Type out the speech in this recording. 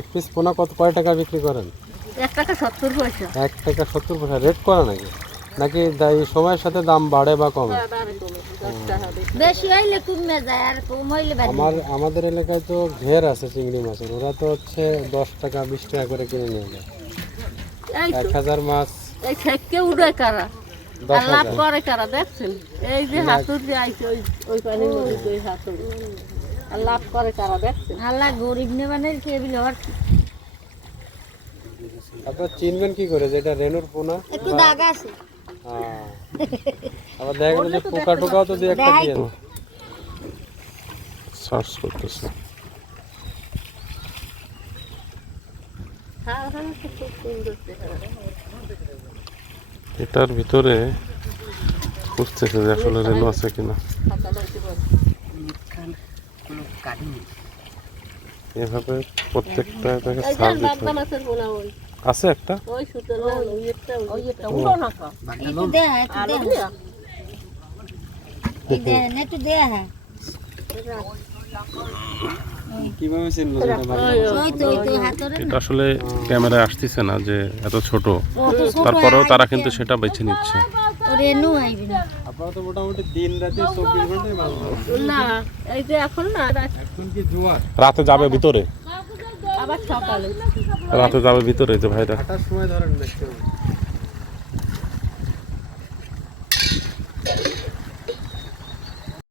এক পিস পোনা কয় টাকা বিক্রি করেন? 1 টাকা 70 পয়সা। 1 টাকা 70 পয়সা রেট করা নাকি? নাকি সময়ের সাথে দাম বাড়ে বা কমে? বেশি হইলে কমে যায় আর কম হইলে বাড়ে। আমাদের এলাকায় তো ঘের আছে চিংড়ি মাছের, ওরা তো হচ্ছে 10 টাকা 20 টাকা করে কিনে নিয়ে যায়। 1000 মাছ এই থেকে উড়ে কারা আর লাভ করে কারা দেখছেন? এই যে হাতুর যে আইছে ওই পানির মধ্যে ওই হাতুর আর লাভ করে কারা দেখছেন? আল্লাহ গরিব নে মানে কেবিল আর আপনারা চিনবেন কি করে যে এটা রেনুর পোনা? একটু দাগ আছে। হ্যাঁ, আবার দেখা গেল যে পোকা টোকাও তো দুই একটা দিয়ে দেয়। সার্চ করতেছে। হ্যাঁ হ্যাঁ খুব সুন্দর এটার ভিতরে খুঁজতেছে যে আসলে রেনু আছে কিনা। এভাবে প্রত্যেকটা এটাকে সার দিতে আছে একটা। কিভাবে চিনলো এটা আসলে ক্যামেরায় আসতেছে না যে এত ছোট, তারপরেও তারা কিন্তু সেটা বেছে নিচ্ছে। আপনারা তো মোটামুটি দিন রাতে 24 ঘন্টায় মাছ ধরেন না, এই যে এখন না এখন কি জোয়ার রাতে যাবে ভিতরে, আবার সকালে রাতে যাবে ভিতরে যে ভাইরা। 8টার সময় ধরেন ম্যাক্সিমাম।